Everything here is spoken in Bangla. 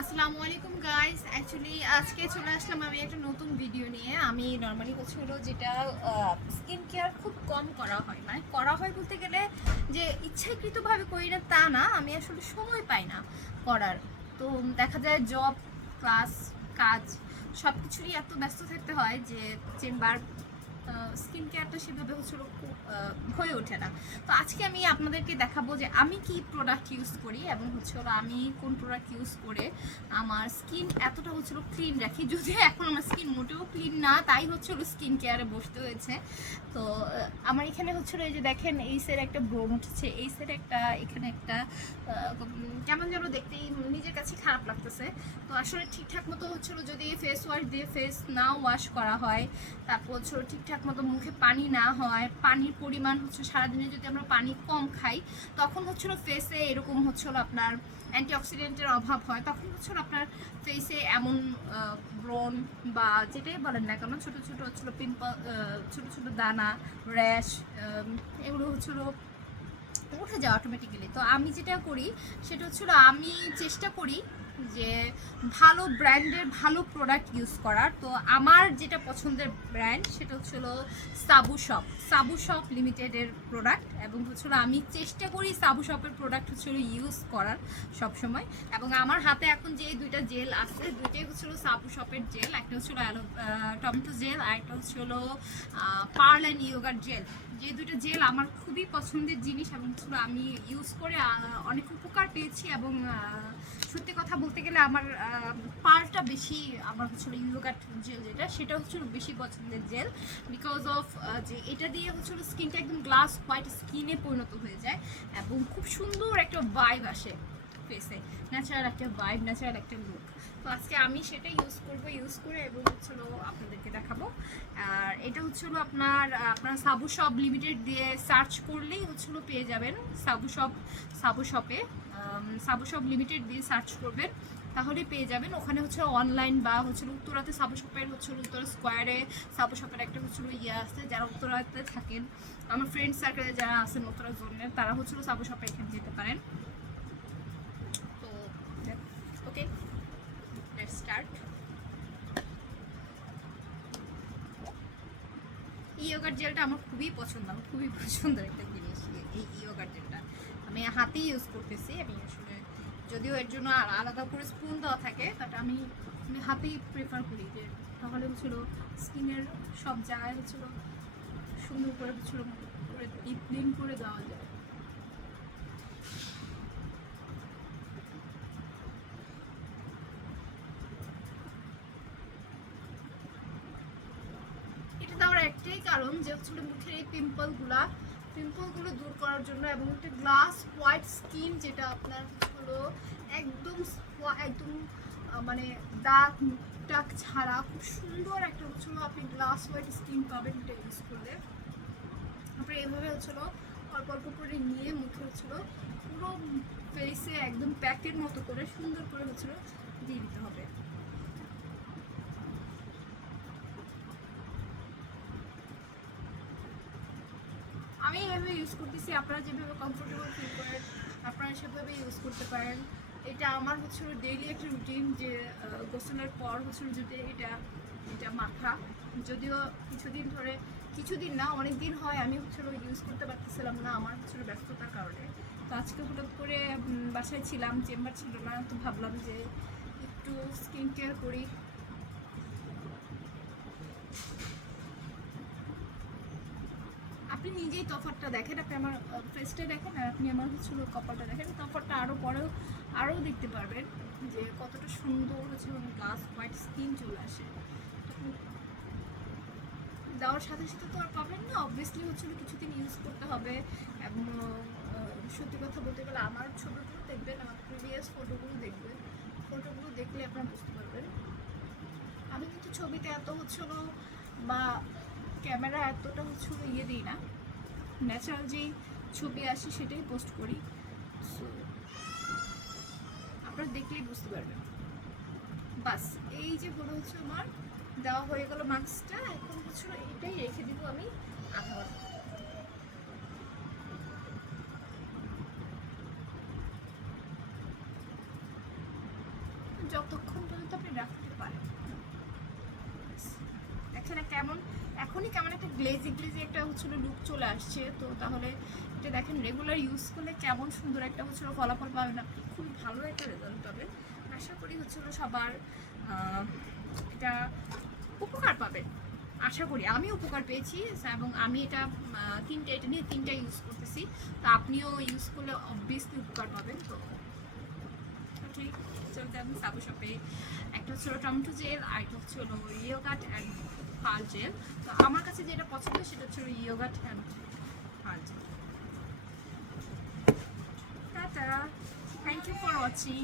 আসসালামু আলাইকুম গাইস। অ্যাকচুয়ালি আজকে চলে আসলাম আমি একটা নতুন ভিডিও নিয়ে। আমি নর্মালি হচ্ছিল যেটা স্কিন কেয়ার খুব কম করা হয়, মানে করা হয় বলতে গেলে যে ইচ্ছাকৃতভাবে করি না তা না, আমি আসলে সময় পাই না করার। তো দেখা যায় জব, ক্লাস, কাজ সব কিছুরই এত ব্যস্ত থাকতে হয় যে চেম্বার স্কিন কেয়ারটা সেভাবে হচ্ছিল হয়ে ওঠে না। তো আজকে আমি আপনাদেরকে দেখাবো যে আমি কি প্রোডাক্ট ইউজ করি এবং হচ্ছিল আমি কোন প্রোডাক্ট ইউজ করে আমার স্কিন এতটা হচ্ছিল ক্লিন রাখি। যদি এখন আমার স্কিন মোটেও ক্লিন না, তাই হচ্ছিল স্কিন কেয়ারে বসতে হয়েছে। তো আমার এখানে হচ্ছিল এই যে দেখেন, এই সাইডে একটা ব্রণ উঠেছে, এই সাইডে একটা, এখানে একটা কেমন যেন দেখতেই নিজের কাছে খারাপ লাগতেছে। তো আসলে ঠিকঠাক মতো হচ্ছিল যদি ফেস ওয়াশ দিয়ে ফেস না ওয়াশ করা হয়, তারপর হচ্ছে ঠিকঠাক মতো মুখে পানি না হয়, পানির পরিমাণ হচ্ছে সারাদিনে যদি আমরা পানি কম খাই, তখন হচ্ছিল ফেসে এরকম হচ্ছিল আপনার অ্যান্টিঅক্সিডেন্টের অভাব হয়, তখন হচ্ছিল আপনার ফেসে এমন ব্রণ বা যেটাই বলেন না কেন ছোটো ছোটো হচ্ছিল পিম্পল, ছোটো ছোটো দানা, র্যাশ, এগুলো হচ্ছিল উঠে যায় অটোমেটিক্যালি। তো আমি যেটা করি সেটা হচ্ছিল আমি চেষ্টা করি যে ভালো ব্র্যান্ডের ভালো প্রোডাক্ট ইউজ করার। তো আমার যেটা পছন্দের ব্র্যান্ড সেটা হচ্ছিল সাবু শপ লিমিটেডের প্রোডাক্ট, এবং হচ্ছিল আমি চেষ্টা করি সাবু শপের প্রোডাক্ট হচ্ছিল ইউজ করার সব সময়। এবং আমার হাতে এখন যে দুইটা জেল আছে, দুইটাই হচ্ছিল সাবু শপের জেল। একটা হচ্ছিল টমেটো জেল, আর একটা হচ্ছিল পার্ল অ্যান্ড ইয়োগার জেল। যে দুটো জেল আমার খুবই পছন্দের জিনিস এবং আমি ইউজ করে অনেক উপকার পেয়েছি। এবং সত্যি কথা বলতে গেলে আমার পার্লটা বেশি, আমার হচ্ছিল ইয়োগার জেল যেটা, সেটা হচ্ছিল বেশি পছন্দের জেল। বিকজ অফ যে এটা দিয়ে হচ্ছিল স্কিনটা একদম গ্লাস হোয়াইট স্কিনে পরিণত হয়ে যায় এবং খুব সুন্দর একটা ভাইব আসে ফেসে, ন্যাচারাল একটা ভাইব, ন্যাচারাল একটা লুক। তো আজকে আমি সেটা ইউজ করে এবং হচ্ছিল আপনাদেরকে দেখাবো। আর এটা হচ্ছিল আপনার সাবু শপ লিমিটেড দিয়ে সার্চ করলেই হচ্ছিল পেয়ে যাবেন। সাবু শপে সাবু শপ লিমিটেড দিয়ে সার্চ করবেন, তাহলে পেয়ে যাবেন। ওখানে হচ্ছে অনলাইন বা হচ্ছে উত্তরাতে সাবু শপের হচ্ছিল উত্তরা স্কোয়ারে সাবু শপের একটা হচ্ছিল ইয়ে আছে। যারা উত্তরাতে থাকেন, আমার ফ্রেন্ড সার্কেলে যারা আছেন উত্তরা জোনের, তারা হচ্ছিল সাবু শপে এখানে যেতে পারেন। তো ওকে, লেটস স্টার্ট। ইয়োগার জেলটা আমার খুবই পছন্দ, আমার খুবই পছন্দের একটা জিনিস এই ইয়োগার জেলটা। আমি হাতেই ইউজ করতেছি। আমি আসলে যদিও এর জন্য আলাদা করে স্পুন দেওয়া থাকে, বাট আমি হাতেই প্রেফার করি, যে তাহলে হচ্ছিল স্কিনের সব জায়গায় হচ্ছিল সুন্দর করে হচ্ছিল করে ডিপ ক্লিন করে দেওয়া যায়। এটা দেওয়ার একটাই কারণ যে হচ্ছিল মুখের এই পিম্পলগুলো দূর করার জন্য, এবং একটা গ্লাস হোয়াইট স্কিন যেটা আপনার হলো একদম একদম মানে দাগ টাক ছাড়া খুব সুন্দর একটা হচ্ছিল আপনি গ্লাস হোয়াইট স্কিন পাবেন এটা ইউজ করলে। তারপরে এভাবে হচ্ছিল অল্প অল্প করে নিয়ে মুখে হচ্ছিল পুরো ফেসে একদম প্যাকের মতো করে সুন্দর করে হচ্ছিল দিয়ে দিতে হবে। আমি এভাবে ইউজ করতেছি, আপনারা যেভাবে কমফোর্টেবল ফিল করেন আপনারা সেভাবে ইউজ করতে পারেন। এটা আমার হচ্ছে ডেইলি একটা রুটিন, যে গোসলের পর হচ্ছে যদি এটা এটা মাখা। যদিও কিছুদিন না অনেক দিন হয় আমি হচ্ছে ইউজ করতে পারতেছিলাম না আমার হচ্ছে ব্যস্ততার কারণে। তো আজকে হঠাৎ করে বাসায় ছিলাম, চেম্বার ছিল না, তো ভাবলাম যে একটু স্কিন কেয়ার করি। আপনি নিজেই তফাৎটা দেখেন, আপনি আমার ফেসটা দেখেন আর আপনি আমার হচ্ছে কপালটা দেখেন, তফাৎটা আরও দেখতে পারবেন যে কতটা সুন্দর হচ্ছে গ্লাস হোয়াইট স্কিন চলে আসে। দেওয়ার সাথে সাথে তো আর পাবেন না, অবভিয়াসলি হচ্ছে কিছুদিন ইউজ করতে হবে। এবং সত্যি কথা বলতে গেলে আমার ছবিগুলো দেখবেন, আমার প্রিভিয়াস ফটোগুলো দেখলে আপনারা বুঝতে পারবেন। আমি কিন্তু ছবিতে এত হচ্ছিল বা ক্যামেরা এতটা হচ্ছিল ইয়ে দিই না, ন্যাচারাল যেই ছবি আসে সেটাই পোস্ট করি। সো আপনারা দেখলেই বুঝতে পারবেন। বাস এই যে হলো হচ্ছে আমার দেওয়া হয়ে গেল মাস্কটা, এখন হচ্ছে এটাই রেখে দিব আমি আধা ঘন্টা। যতক্ষণ পর্যন্ত আপনি রাখতে পারেন। দেখছেন কেমন এখনই কেমন একটা গ্লেজি গ্লেজি একটা হচ্ছিল লুক চলে আসছে। তো তাহলে এটা দেখেন রেগুলার ইউজ করলে কেমন সুন্দর একটা হচ্ছিল ফলাফল পাবেন আপনি, খুবই ভালো একটা রেজাল্ট পাবেন। আশা করি হচ্ছিল সবার এটা উপকার পাবেন, আশা করি। আমি উপকার পেয়েছি এবং আমি এটা এটা নিয়ে 3টা ইউজ করতেছি। তো আপনিও ইউজ করলে অবভিয়াসলি উপকার পাবেন। তো ঠিক চলতে আমি সাবু শপে একটা হচ্ছে টমেটো জেল আর একটা হচ্ছে ইয়োগাট অ্যান্ড পাল জেল। তো আমার কাছে যেটা পছন্দ সেটা হচ্ছে ইয়োগাট অ্যান্ড পাল জেল। Tata, thank you for watching.